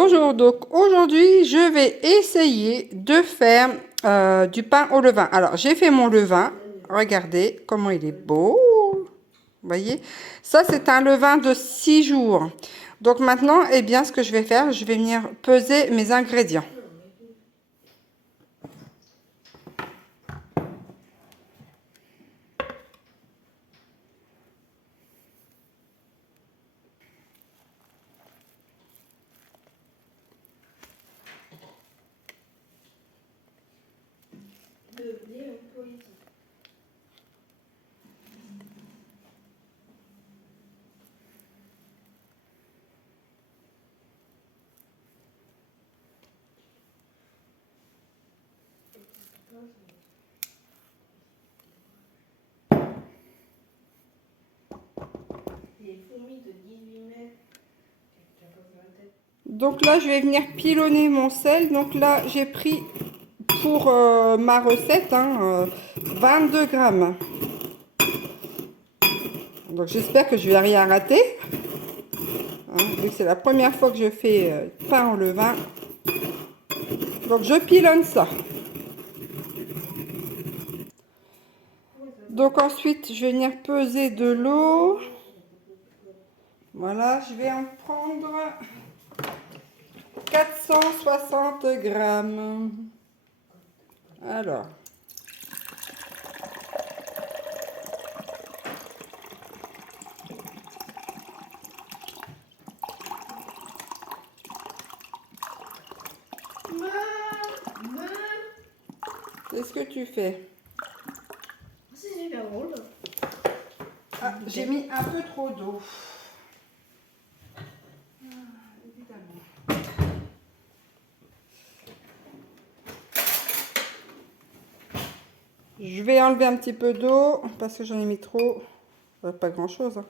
Bonjour, donc aujourd'hui je vais essayer de faire du pain au levain. Alors j'ai fait mon levain, regardez comment il est beau, vous voyez. Ça c'est un levain de 6 jours. Donc maintenant, eh bien ce que je vais faire, je vais venir peser mes ingrédients. Donc là, je vais venir pilonner mon sel. Donc là, j'ai pris pour ma recette 22 grammes. Donc j'espère que je vais rien rater. Vu que c'est la première fois que je fais pain au levain. Donc je pilonne ça. Donc ensuite, je vais venir peser de l'eau. Voilà, je vais en prendre 460 grammes. Alors. Qu'est-ce que tu fais? C'est super drôle. Ah, j'ai mis un peu trop d'eau. Je vais enlever un petit peu d'eau parce que j'en ai mis trop. Pas grand chose.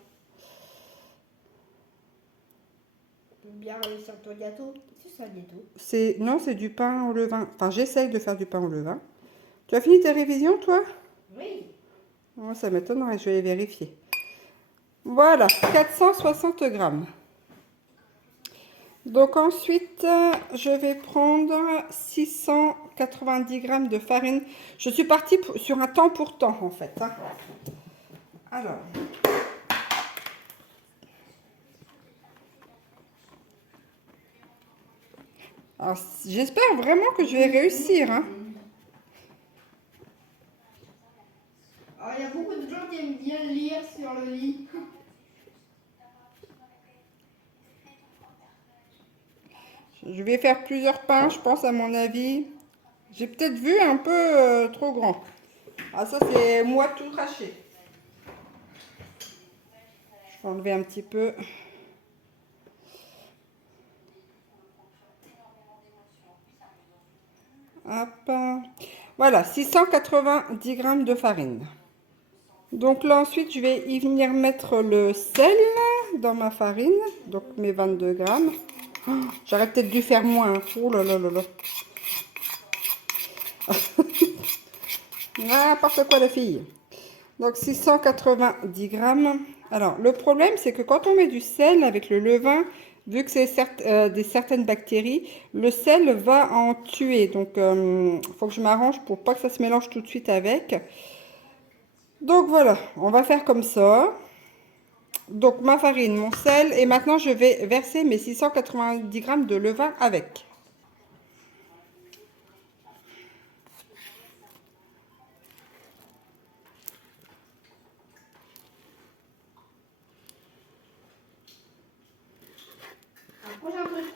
Bien réussir ton gâteau. C'est ça, gâteau. Non, c'est du pain au levain. Enfin, j'essaye de faire du pain au levain. Tu as fini tes révisions, toi? Oui. Oh, ça m'étonnerait, je vais les vérifier. Voilà, 460 grammes. Donc ensuite, je vais prendre 690 grammes de farine. Je suis partie sur un temps pour temps, en fait. Alors. Alors, j'espère vraiment que je vais réussir. Il y a beaucoup de gens qui aiment bien lire sur le lit. Je vais faire plusieurs pains, je pense, à mon avis. J'ai peut-être vu un peu trop grand. Ah, ça, c'est moi tout craché. Je vais enlever un petit peu. Hop. Voilà, 690 grammes de farine. Donc là, ensuite, je vais y venir mettre le sel dans ma farine. Donc mes 22 grammes. Oh, j'aurais peut-être dû faire moins. Oh là là là là. N'importe quoi, la fille. Donc 690 grammes. Alors, le problème, c'est que quand on met du sel avec le levain, vu que c'est certaines bactéries, le sel va en tuer. Donc, il faut que je m'arrange pour pas que ça se mélange tout de suite avec. Donc voilà, on va faire comme ça. Donc ma farine, mon sel, et maintenant je vais verser mes 690 grammes de levain avec. Prochain truc.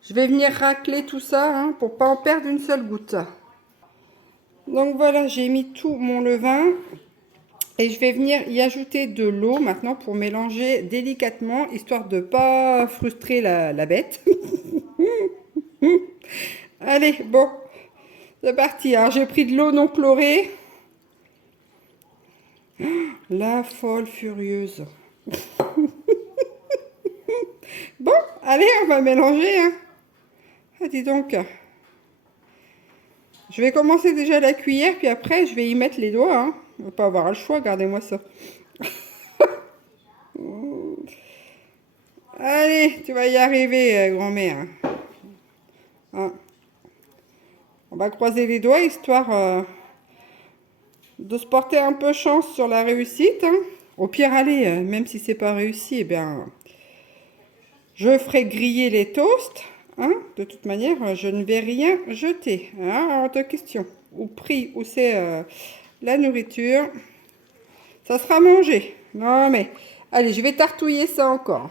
Je vais venir racler tout ça pour pas en perdre une seule goutte. Donc voilà, j'ai mis tout mon levain. Et je vais venir y ajouter de l'eau maintenant pour mélanger délicatement, histoire de ne pas frustrer la bête. Allez, bon, c'est parti. Alors j'ai pris de l'eau non chlorée. La folle furieuse. Bon, allez, on va mélanger. Ah, dis donc. Je vais commencer déjà la cuillère, puis après, je vais y mettre les doigts. Hein. On va pas avoir le choix, regardez-moi ça. Allez, tu vas y arriver, grand-mère. Hein. On va croiser les doigts, histoire de se porter un peu chance sur la réussite. Hein. Au pire, allez, même si c'est pas réussi, eh bien, je ferai griller les toasts. Hein. De toute manière, je ne vais rien jeter. Hein, hors de question. Au prix où c'est la nourriture, ça sera mangé. Non mais, allez, je vais tartouiller ça encore.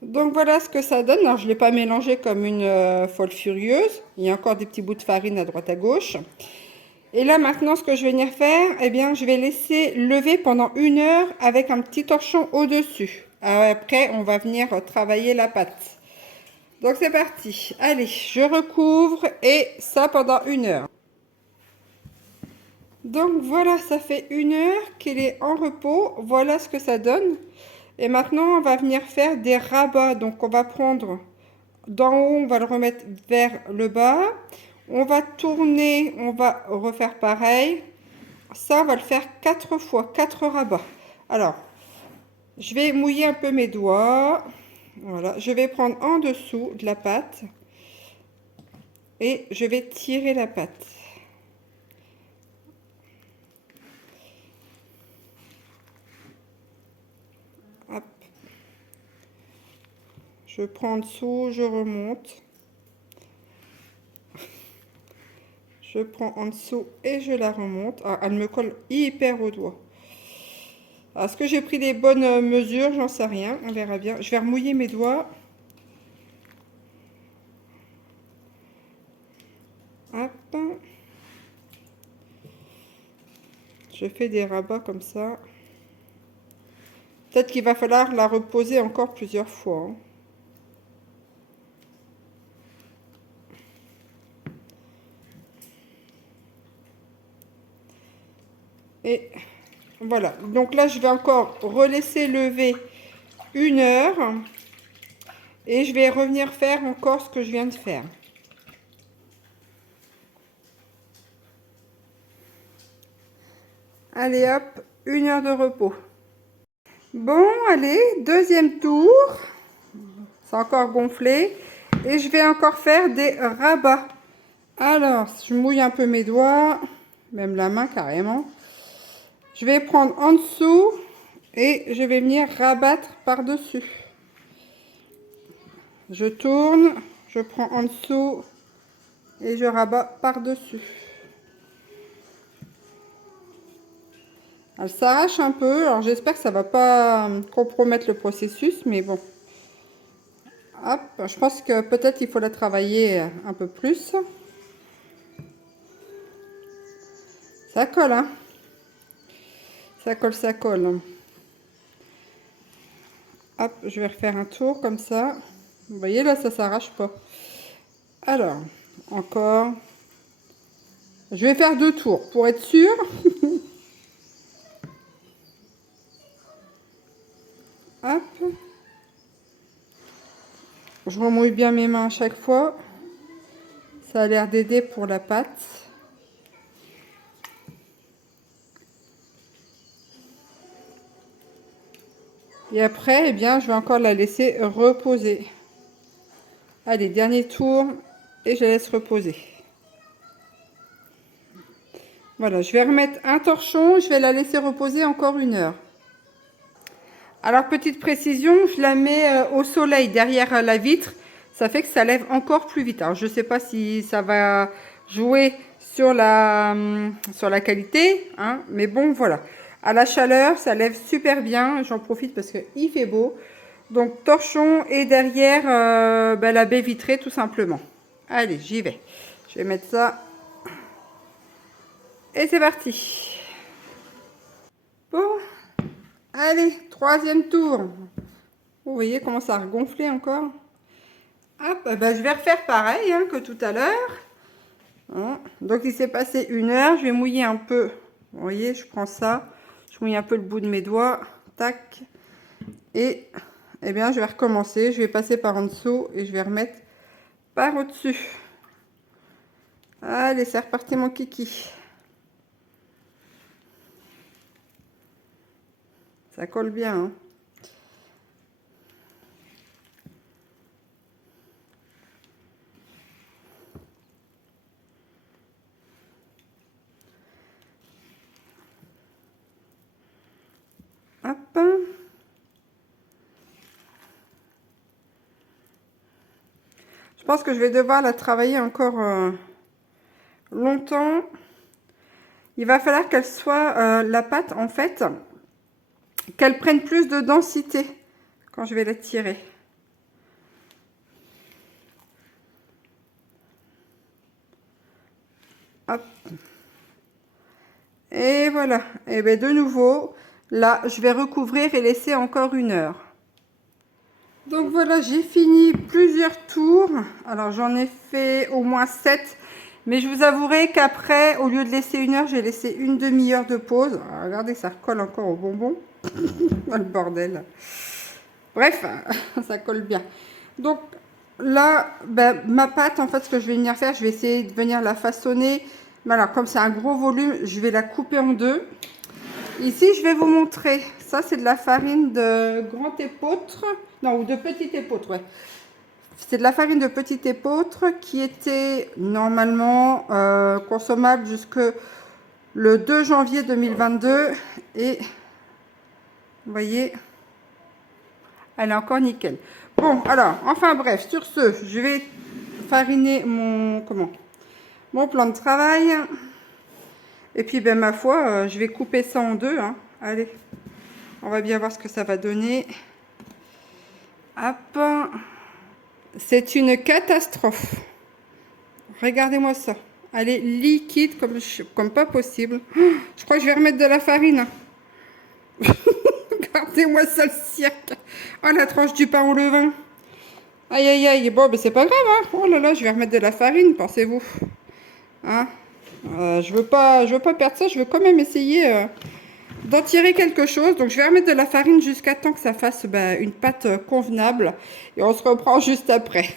Donc voilà ce que ça donne. Alors je ne l'ai pas mélangé comme une folle furieuse. Il y a encore des petits bouts de farine à droite à gauche. Et là maintenant ce que je vais venir faire, eh bien je vais laisser lever pendant 1 heure avec un petit torchon au-dessus. Après on va venir travailler la pâte. Donc c'est parti. Allez, je recouvre et ça pendant 1 heure. Donc voilà, ça fait 1 heure qu'il est en repos. Voilà ce que ça donne. Et maintenant, on va venir faire des rabats. Donc on va prendre d'en haut, on va le remettre vers le bas. On va tourner, on va refaire pareil. Ça, on va le faire 4 fois, 4 rabats. Alors, je vais mouiller un peu mes doigts. Voilà, je vais prendre en dessous de la pâte et je vais tirer la pâte. Hop. Je prends en dessous, je remonte. Je prends en dessous et je la remonte. Ah, elle me colle hyper au doigt. Est-ce que j'ai pris les bonnes mesures? J'en sais rien. On verra bien. Je vais remouiller mes doigts. Hop. Je fais des rabats comme ça. Peut-être qu'il va falloir la reposer encore plusieurs fois. Hein. Et voilà. Donc là, je vais encore relaisser lever 1 heure. Et je vais revenir faire encore ce que je viens de faire. Allez hop, 1 heure de repos. Bon, allez, deuxième tour. C'est encore gonflé. Et je vais encore faire des rabats. Alors, je mouille un peu mes doigts, même la main carrément. Je vais prendre en dessous et je vais venir rabattre par-dessus. Je tourne, je prends en dessous et je rabats par-dessus. Elle s'arrache un peu, alors j'espère que ça va pas compromettre le processus, mais bon. Hop, je pense que peut-être il faut la travailler un peu plus. Ça colle, hein. Ça colle, ça colle. Hop, je vais refaire un tour comme ça. Vous voyez, là, ça s'arrache pas. Alors, encore. Je vais faire 2 tours pour être sûr. Hop. Je remouille bien mes mains à chaque fois. Ça a l'air d'aider pour la pâte. Et après, eh bien, je vais encore la laisser reposer. Allez, dernier tour et je la laisse reposer. Voilà, je vais remettre un torchon, je vais la laisser reposer encore 1 heure. Alors, petite précision, je la mets au soleil derrière la vitre. Ça fait que ça lève encore plus vite. Alors, je ne sais pas si ça va jouer sur la qualité, hein, mais bon, voilà. À la chaleur, ça lève super bien. J'en profite parce qu'il fait beau. Donc, torchon et derrière la baie vitrée, tout simplement. Allez, j'y vais. Je vais mettre ça. Et c'est parti. Bon, allez, troisième tour. Vous voyez comment ça a gonflé encore. Hop, je vais refaire pareil hein, que tout à l'heure. Hein. Donc, il s'est passé 1 heure. Je vais mouiller un peu. Vous voyez, je prends ça. Je mouille un peu le bout de mes doigts. Tac. Et, eh bien, je vais recommencer. Je vais passer par en dessous et je vais remettre par au-dessus. Allez, c'est reparti mon kiki. Ça colle bien, hein. Hop. Je pense que je vais devoir la travailler encore longtemps. Il va falloir qu'elle soit, la pâte, en fait, qu'elle prenne plus de densité quand je vais la tirer. Hop. Et voilà. Et bien de nouveau, là, je vais recouvrir et laisser encore 1 heure. Donc voilà, j'ai fini plusieurs tours. Alors j'en ai fait au moins 7. Mais je vous avouerai qu'après, au lieu de laisser 1 heure, j'ai laissé une demi-heure de pause. Alors, regardez, ça recolle encore au bonbon. Oh, le bordel. Bref, ça colle bien. Donc là, ben, ma pâte, en fait, ce que je vais venir faire, je vais essayer de venir la façonner. Mais alors, comme c'est un gros volume, je vais la couper en deux. Ici, je vais vous montrer. Ça, c'est de la farine de grand épeautre. Non, ou de petit épeautre, ouais. C'est de la farine de petit épeautre qui était normalement consommable jusque le 2 janvier 2022. Et vous voyez, elle est encore nickel. Bon, alors, enfin bref, sur ce, je vais fariner mon plan de travail. Et puis, ben, ma foi, je vais couper ça en deux. Hein. Allez, on va bien voir ce que ça va donner. Hop. C'est une catastrophe. Regardez-moi ça. Elle est liquide comme pas possible. Je crois que je vais remettre de la farine. Regardez-moi ça, le cirque. Oh, la tranche du pain au levain. Aïe, aïe, aïe. Bon, ben c'est pas grave. Hein. Oh là là, je vais remettre de la farine, pensez-vous. Hein, je veux pas perdre ça. Je veux quand même essayer d'en tirer quelque chose. Donc, je vais remettre de la farine jusqu'à temps que ça fasse une pâte convenable. Et on se reprend juste après.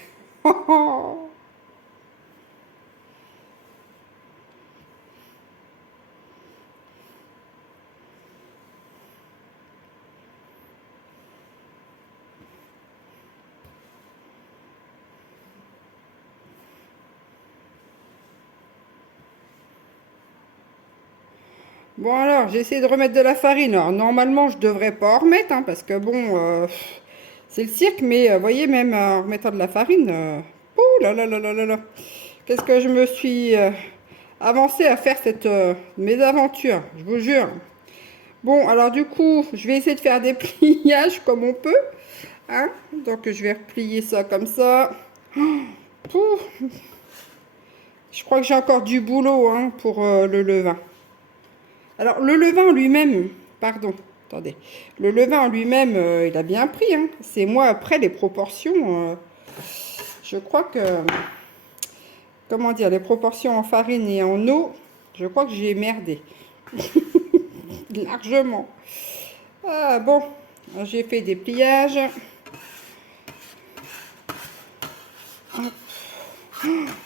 Bon alors, j'ai essayé de remettre de la farine. Alors normalement, je devrais pas en remettre, hein, parce que bon, c'est le cirque, mais vous voyez, même en remettant de la farine, ouh là là là là là là, qu'est-ce que je me suis avancée à faire cette mésaventure, je vous jure. Bon, alors du coup, je vais essayer de faire des pliages comme on peut, hein. Donc je vais replier ça comme ça. Ouh, je crois que j'ai encore du boulot, hein, pour le levain. Alors, le levain en lui-même, pardon, attendez, le levain en lui-même, il a bien pris, hein. C'est moi, après, les proportions, je crois que, comment dire, les proportions en farine et en eau, je crois que j'ai merdé. Largement. Ah, bon, j'ai fait des pliages.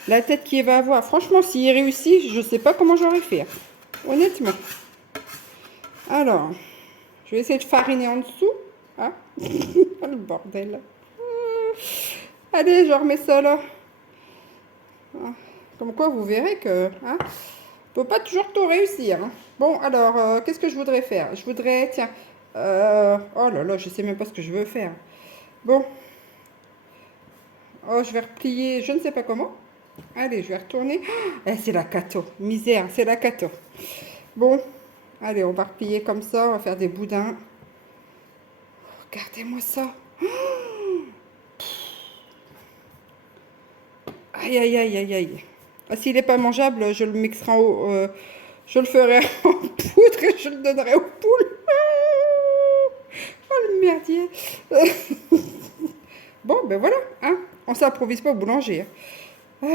La tête qu'il va avoir, franchement, s'il réussit, je ne sais pas comment j'aurais fait, hein. Honnêtement. Alors, je vais essayer de fariner en dessous. Hein. Oh, le bordel. Allez, je remets ça là. Comme quoi, vous verrez que... Hein, on peut pas toujours tout réussir. Hein. Bon, alors, qu'est-ce que je voudrais faire? Je voudrais... Tiens. Oh là là, je sais même pas ce que je veux faire. Bon. Oh, je vais replier, je ne sais pas comment. Allez, je vais retourner. Oh, c'est la cato. Misère, c'est la cato. Bon. Allez, on va replier comme ça. On va faire des boudins. Regardez-moi ça. Aïe, aïe, aïe, aïe, aïe. Ah, s'il n'est pas mangeable, je le mixerai en haut. Je le ferai en poudre et je le donnerai aux poules. Oh, le merdier. Bon, ben voilà. Hein. On ne s'improvise pas au boulanger. Ah.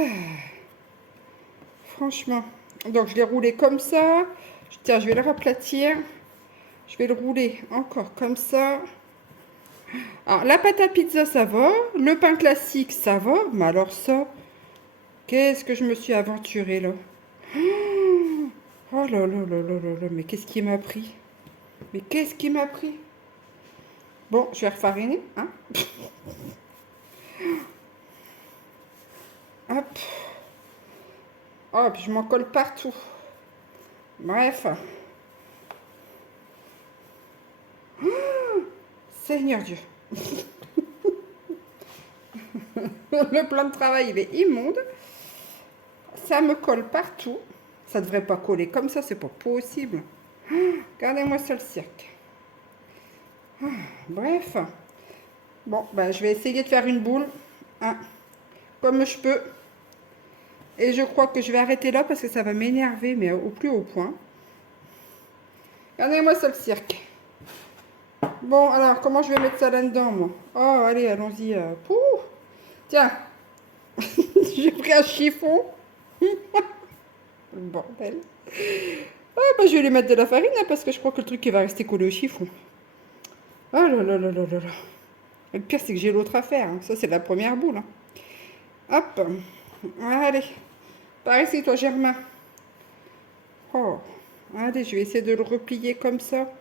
Franchement. Donc, je l'ai roulé comme ça. Tiens, je vais le raplatir. Je vais le rouler encore comme ça. Alors, la pâte à pizza, ça va. Le pain classique, ça va. Mais alors ça, qu'est-ce que je me suis aventurée là? Oh là là là là là là, mais qu'est-ce qui m'a pris? Mais qu'est-ce qui m'a pris? Bon, je vais refariner, hein? Hop. Hop, je m'en colle partout. Bref. Seigneur Dieu. Le plan de travail, il est immonde. Ça me colle partout. Ça devrait pas coller comme ça, c'est pas possible. Regardez-moi ça le cirque. Bref. Bon, ben, je vais essayer de faire une boule, hein, comme je peux. Et je crois que je vais arrêter là parce que ça va m'énerver, mais au plus haut point. Regardez-moi ça le cirque. Bon, alors, comment je vais mettre ça là-dedans, moi? Oh, allez, allons-y. Pouh. Tiens, j'ai pris un chiffon. Le bordel. Ah, bah, je vais lui mettre de la farine, hein, parce que je crois que le truc, il va rester collé au chiffon. Oh là là là là là là. Et le pire, c'est que j'ai l'autre à faire, hein. Ça, c'est la première boule, hein. Hop. Allez. Par ici, toi, Germain. Oh. Allez, je vais essayer de le replier comme ça.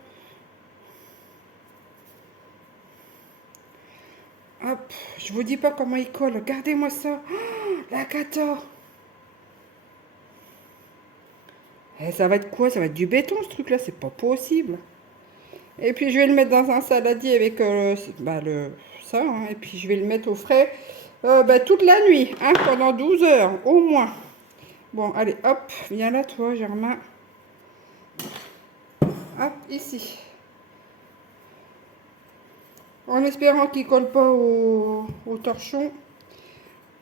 Hop. Je vous dis pas comment il colle. Regardez-moi ça. Oh, la cata. Eh, ça va être quoi? Ça va être du béton, ce truc-là. C'est pas possible. Et puis, je vais le mettre dans un saladier avec bah, ça, hein. Et puis, je vais le mettre au frais bah, toute la nuit, hein, pendant 12 heures, au moins. Bon, allez, hop. Viens là, toi, Germain. Hop, ici. En espérant qu'il colle pas au torchon.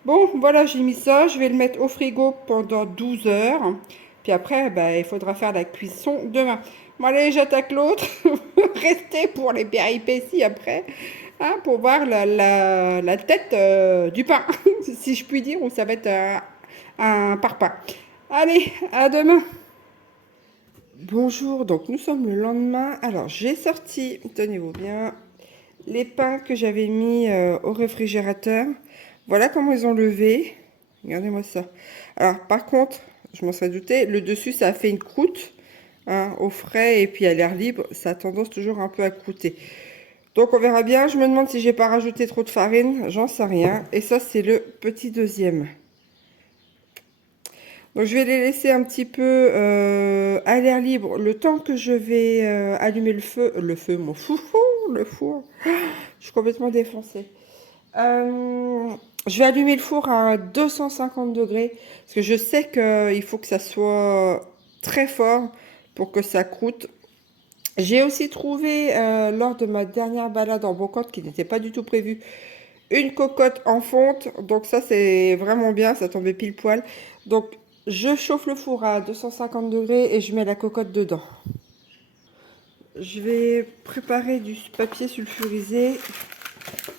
Bon, voilà, j'ai mis ça. Je vais le mettre au frigo pendant 12 heures. Puis après, bah, il faudra faire la cuisson demain. Bon, allez, j'attaque l'autre. Restez pour les péripéties après. Hein, pour voir la tête du pain, si je puis dire, ou ça va être un parpaing. Allez, à demain. Bonjour, donc nous sommes le lendemain. Alors, j'ai sorti, tenez-vous bien, les pains que j'avais mis au réfrigérateur. Voilà comment ils ont levé. Regardez-moi ça. Alors, par contre, je m'en serais douté, le dessus, ça a fait une croûte, hein, au frais et puis à l'air libre. Ça a tendance toujours un peu à croûter. Donc, on verra bien. Je me demande si j'ai pas rajouté trop de farine. J'en sais rien. Et ça, c'est le petit deuxième. Donc, je vais les laisser un petit peu à l'air libre le temps que je vais allumer le feu. Le feu, mon foufou, le four. Je suis complètement défoncée. Je vais allumer le four à 250 degrés parce que je sais qu'il faut que ça soit très fort pour que ça croûte. J'ai aussi trouvé lors de ma dernière balade en brocante qui n'était pas du tout prévue une cocotte en fonte. Donc ça c'est vraiment bien, ça tombait pile poil. Donc je chauffe le four à 250 degrés et je mets la cocotte dedans. Je vais préparer du papier sulfurisé.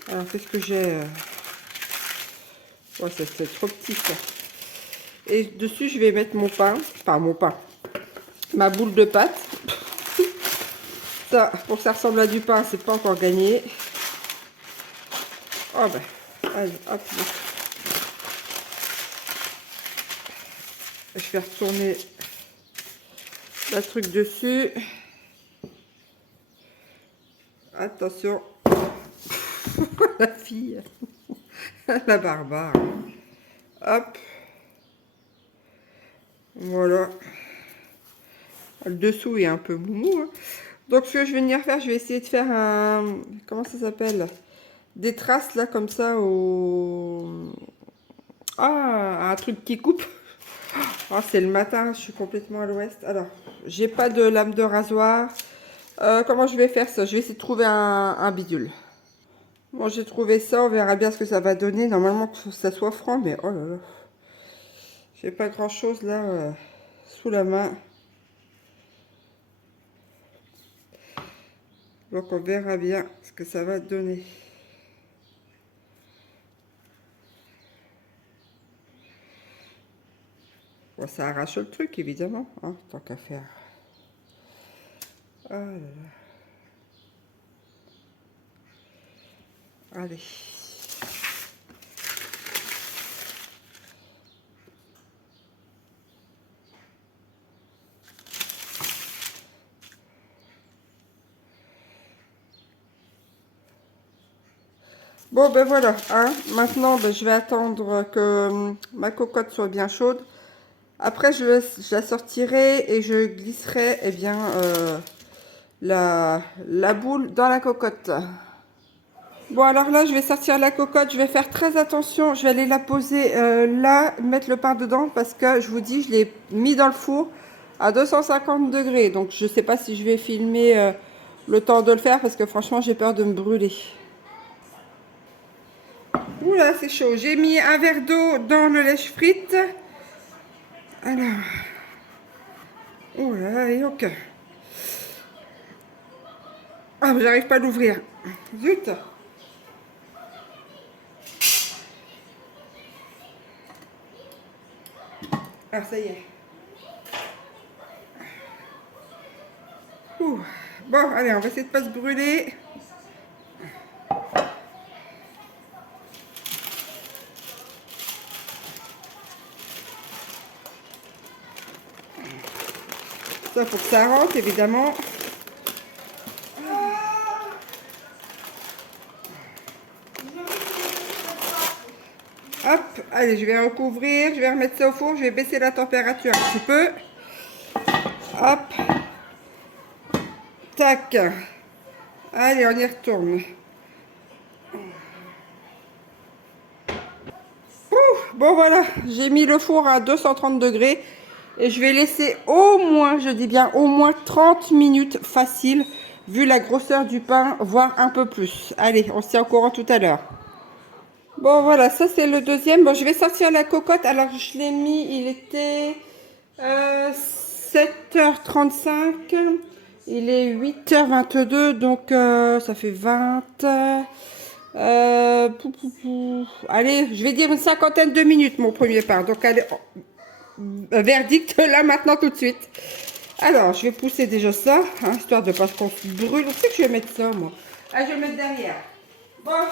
Alors qu'est-ce que j'ai Ouais, ça c'est trop petit ça. Et dessus, je vais mettre mon pain. Enfin, mon pain. Ma boule de pâte. Ça, pour que ça ressemble à du pain, c'est pas encore gagné. Oh ben, allez, hop. Je vais retourner le truc dessus. Attention. La fille. La barbare. Hop. Voilà. Le dessous est un peu moumou, hein. Donc ce que je vais venir faire, je vais essayer de faire un... Comment ça s'appelle? Des traces là comme ça au... Ah, un truc qui coupe. Ah, c'est le matin, je suis complètement à l'ouest. Alors, j'ai pas de lame de rasoir. Comment je vais faire ça? Je vais essayer de trouver un bidule. Bon, j'ai trouvé ça, on verra bien ce que ça va donner. Normalement, que ça soit franc, mais oh là là. J'ai pas grand chose là sous la main. Donc, on verra bien ce que ça va donner. Bon, ça arrache le truc, évidemment, hein, tant qu'à faire. Oh là là. Allez. Bon, ben voilà, hein. Maintenant, ben, je vais attendre que ma cocotte soit bien chaude. Après, je la sortirai et je glisserai eh bien, la boule dans la cocotte. Bon, alors là, je vais sortir la cocotte. Je vais faire très attention. Je vais aller la poser là, mettre le pain dedans parce que je vous dis, je l'ai mis dans le four à 250 degrés. Donc, je ne sais pas si je vais filmer le temps de le faire parce que franchement, j'ai peur de me brûler. Oula, c'est chaud. J'ai mis un verre d'eau dans le lèche-frite. Alors. Oula, et ok. Ah, mais j'arrive pas à l'ouvrir. Zut. Ah, ça y est. Ouh. Bon, allez, on va essayer de pas se brûler. Ça, faut que ça rentre, évidemment. Hop, allez, je vais recouvrir, je vais remettre ça au four, je vais baisser la température un petit peu. Hop. Tac. Allez, on y retourne. Ouh, bon, voilà, j'ai mis le four à 230 degrés. Et je vais laisser au moins, je dis bien au moins 30 minutes facile, vu la grosseur du pain, voire un peu plus. Allez, on se tient au courant tout à l'heure. Bon, voilà, ça c'est le deuxième. Bon, je vais sortir la cocotte. Alors, je l'ai mis, il était 7h35. Il est 8h22, donc ça fait 20. Allez, je vais dire une cinquantaine de minutes, mon premier pain. Donc, allez, verdict là maintenant tout de suite. Alors, je vais pousser déjà ça, hein, histoire de pas qu'on se brûle. Où c'est que je vais mettre ça, moi? Ah, je vais le mettre derrière. Bon,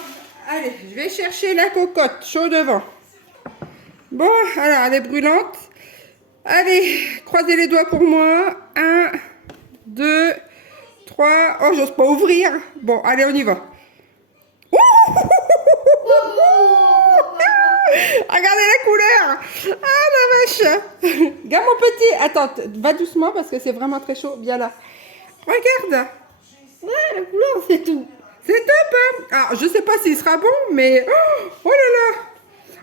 allez, je vais chercher la cocotte, chaud devant. Bon, alors, elle est brûlante. Allez, croisez les doigts pour moi. 1, 2, 3. Oh, j'ose pas ouvrir. Bon, allez, on y va. Regardez la couleur. Ah la vache. Regarde mon petit. Attends, va doucement parce que c'est vraiment très chaud. Viens là. Regarde. Ouais, la couleur, c'est tout. C'est top, hein. Alors, je sais pas s'il sera bon, mais... Oh là là.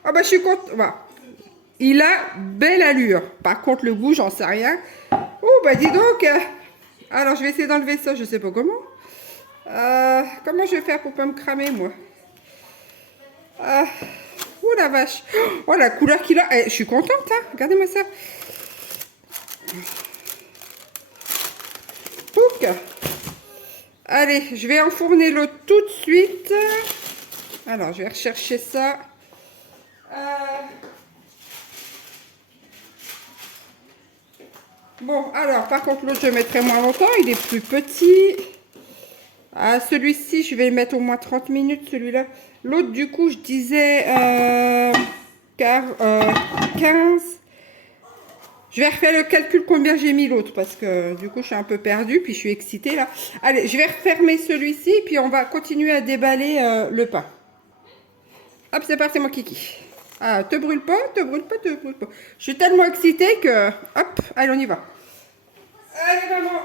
Ah bah, je suis contente. Voilà. Il a belle allure. Par contre, le goût, j'en sais rien. Oh, bah, dis donc. Alors, je vais essayer d'enlever ça. Je sais pas comment. Comment je vais faire pour pas me cramer, moi? Oh la vache. Oh, la couleur qu'il a. Je suis contente, hein. Regardez-moi ça. Pouc. Allez, je vais enfourner l'eau tout de suite. Alors, je vais rechercher ça. Bon, alors, par contre, l'autre, je mettrai moins longtemps. Il est plus petit. Ah, celui-ci, je vais le mettre au moins 30 minutes, celui-là. L'autre, du coup, je disais 15. Je vais refaire le calcul combien j'ai mis l'autre, parce que du coup, je suis un peu perdue, puis je suis excitée, là. Allez, je vais refermer celui-ci, puis on va continuer à déballer le pain. Hop, c'est parti, mon kiki. Ah, te brûle pas, te brûle pas, te brûle pas. Je suis tellement excitée que... Hop, allez, on y va. Allez, maman.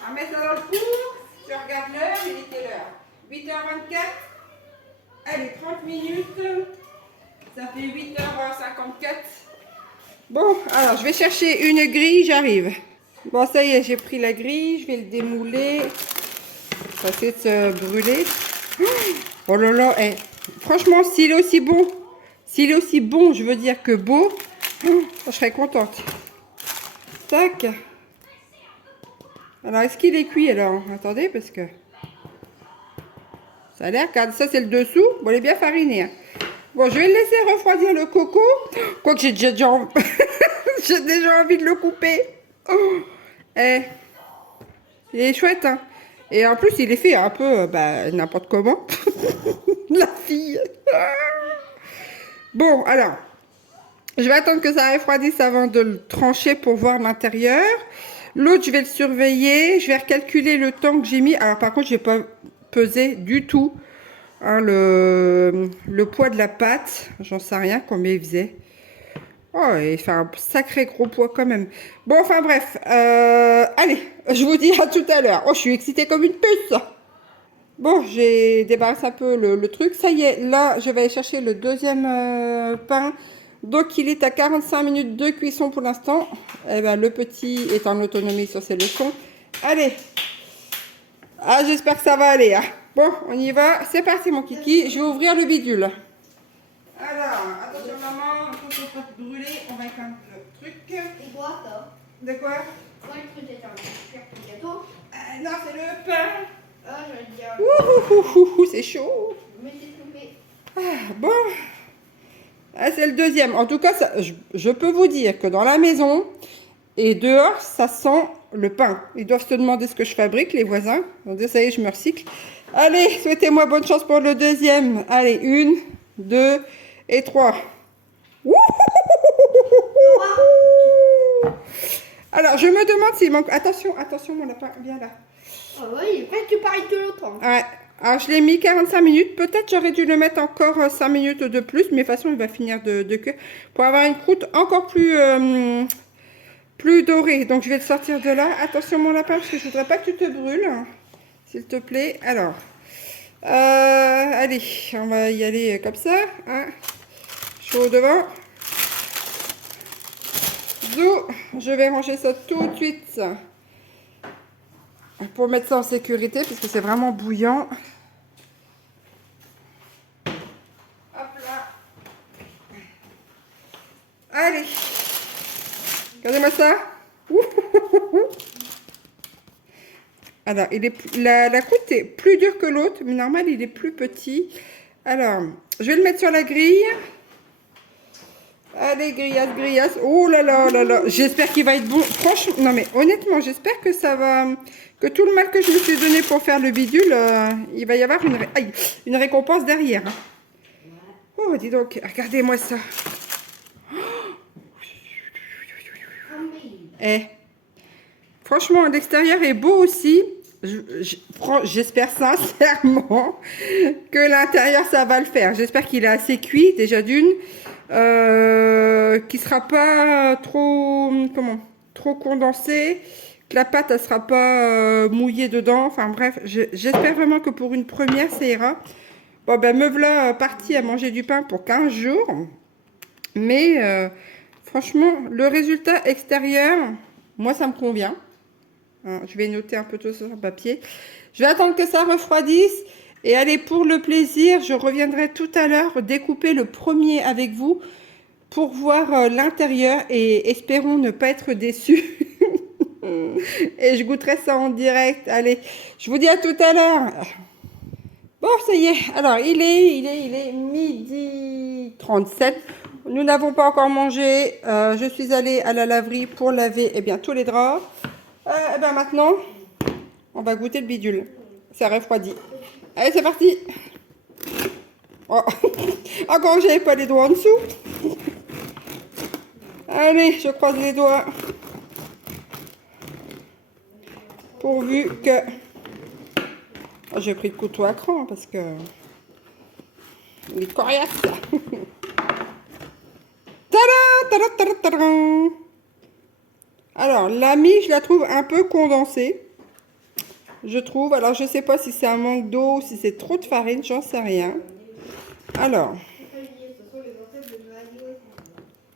On va mettre ça dans le four. Je regarde l'heure, il est quelle heure? 8h24. Allez, 30 minutes. Ça fait 8h54. Bon, alors, je vais chercher une grille, j'arrive. Bon, ça y est, j'ai pris la grille. Je vais le démouler. Ça fait de se brûler. Oh là là, franchement, s'il est aussi bon, je veux dire que beau, je serais contente. Tac. Alors, est-ce qu'il est cuit alors? Attendez, parce que ça a l'air, regarde, ça c'est le dessous. Bon, il est bien fariné. Hein. Bon, je vais le laisser refroidir le coco. Quoique j'ai déjà envie... j'ai déjà envie de le couper. Oh. Il est chouette, hein. Et en plus, il est fait un peu n'importe comment. La fille. Bon, alors, je vais attendre que ça refroidisse avant de le trancher pour voir l'intérieur. L'autre, je vais le surveiller. Je vais recalculer le temps que j'ai mis. Alors, par contre, je n'ai pas pesé du tout hein, le poids de la pâte. J'en sais rien combien il faisait. Oh, il fait un sacré gros poids quand même. Bon, enfin bref. Allez, je vous dis à tout à l'heure. Oh, je suis excitée comme une puce. Bon, j'ai débarrassé un peu le truc. Ça y est, là, je vais aller chercher le deuxième pain. Donc, il est à 45 minutes de cuisson pour l'instant. Eh ben, le petit est en autonomie sur ses leçons. Allez. Ah, j'espère que ça va aller. Hein. Bon, on y va. C'est parti, mon kiki. Je vais ouvrir le bidule. Alors, attention, maman. Attention, pas te brûler. On va éteindre le truc. Et quoi, ça? De quoi? Moi, le truc est un gâteau. Non, c'est le pain. Ah, je vais te dire. Ouh, c'est chaud. Je me suis trompée. Ah, bon. Ah, c'est le deuxième. En tout cas, ça, je peux vous dire que dans la maison et dehors, ça sent le pain. Ils doivent se demander ce que je fabrique, les voisins. Ils vont dire, ça y est, je me recycle. Allez, souhaitez-moi bonne chance pour le deuxième. Allez, 1, 2 et 3. Alors, je me demande s'il manque... Attention, mon lapin, viens là. Ah ouais, il est presque pareil que l'autre. Hein. Ouais. Alors, je l'ai mis 45 minutes. Peut-être j'aurais dû le mettre encore 5 minutes de plus. Mais de toute façon, il va finir de cuire. Pour avoir une croûte encore plus dorée. Donc, je vais le sortir de là. Attention, mon lapin, parce que je voudrais pas que tu te brûles. S'il te plaît. Alors, allez, on va y aller comme ça. Hein. Chaud devant. Zou. Je vais ranger ça tout de suite. Pour mettre ça en sécurité, puisque c'est vraiment bouillant. Hop là. Allez. Regardez-moi ça. Alors, la croûte est plus dure que l'autre, mais normal, il est plus petit. Alors, je vais le mettre sur la grille. Allez, grillade. Oh là là là là. J'espère qu'il va être bon. Franchement, non mais honnêtement, j'espère que ça va... Que tout le mal que je me suis donné pour faire le bidule, il va y avoir une récompense derrière. Hein. Oh, dis donc, regardez-moi ça. Eh, franchement, l'extérieur est beau aussi. J'espère sincèrement que l'intérieur, ça va le faire. J'espère qu'il est assez cuit, déjà d'une. Qui sera pas trop condensé, que la pâte elle sera pas mouillée dedans. Enfin bref, j'espère vraiment que pour une première ça ira. Bon ben me voilà partie à manger du pain pour 15 jours, mais franchement le résultat extérieur, moi ça me convient. Hein, je vais noter un peu tout ça sur papier. Je vais attendre que ça refroidisse. Et allez, pour le plaisir, je reviendrai tout à l'heure découper le premier avec vous pour voir l'intérieur et espérons ne pas être déçus. Et je goûterai ça en direct. Allez, je vous dis à tout à l'heure. Bon, ça y est. Alors, il est midi 37. Nous n'avons pas encore mangé. Je suis allée à la laverie pour laver tous les draps. Et bien maintenant, on va goûter le bidule. Ça refroidit. Allez, c'est parti. Oh. Encore, j'avais pas les doigts en dessous. Allez, je croise les doigts. Pourvu que... Oh, j'ai pris le couteau à cran parce que... Il est coriace. Tada. Alors, la mie, je la trouve un peu condensée. Je trouve. Alors, je sais pas si c'est un manque d'eau ou si c'est trop de farine, j'en sais rien. Alors,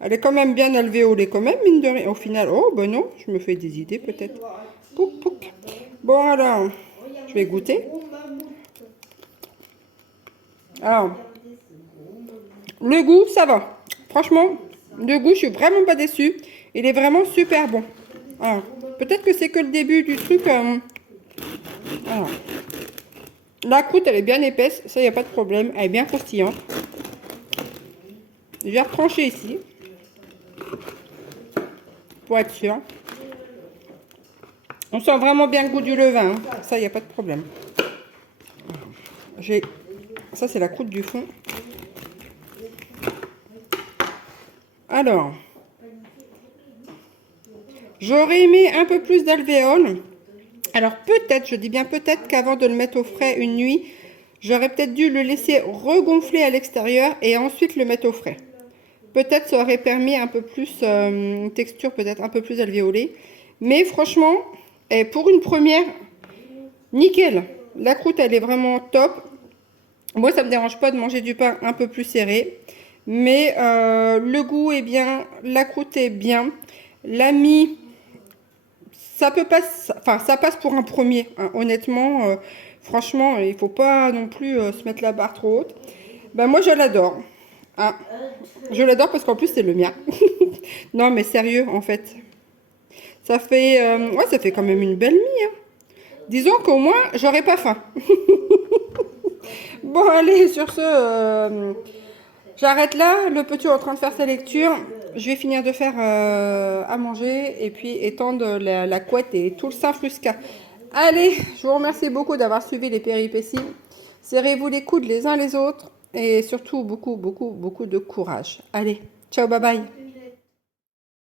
elle est quand même bien alvéolée quand même, mine de rien. Au final, oh ben non, je me fais des idées peut-être. Pouc, pouc. Bon alors, je vais goûter. Alors, le goût, ça va. Franchement, le goût, je suis vraiment pas déçue. Il est vraiment super bon. Alors, peut-être que c'est que le début du truc. Alors, la croûte, elle est bien épaisse. Ça, il n'y a pas de problème. Elle est bien croustillante. Je vais retrancher ici. Pour être sûr. On sent vraiment bien le goût du levain, hein. Ça, il n'y a pas de problème. Ça, c'est la croûte du fond. Alors, j'aurais aimé un peu plus d'alvéole. Alors peut-être, je dis bien peut-être qu'avant de le mettre au frais une nuit, j'aurais peut-être dû le laisser regonfler à l'extérieur et ensuite le mettre au frais. Peut-être ça aurait permis un peu plus, une texture peut-être un peu plus alvéolée. Mais franchement, pour une première, nickel. La croûte, elle est vraiment top. Moi, ça me dérange pas de manger du pain un peu plus serré. Mais le goût est bien, la croûte est bien. La mie, ça peut pas, enfin, ça passe pour un premier, hein. Honnêtement, franchement, il faut pas non plus se mettre la barre trop haute. Ben, moi, je l'adore. Hein. Je l'adore parce qu'en plus, c'est le mien. Non, mais sérieux, en fait. Ça fait, ouais, ça fait quand même une belle mie, hein. Disons qu'au moins, j'aurais pas faim. Bon, allez, sur ce, j'arrête là. Le petit est en train de faire sa lecture. Je vais finir de faire à manger et puis étendre la couette et tout le Saint-Frusca. Allez, je vous remercie beaucoup d'avoir suivi les péripéties. Serrez-vous les coudes les uns les autres et surtout beaucoup, beaucoup, beaucoup de courage. Allez, ciao, bye bye.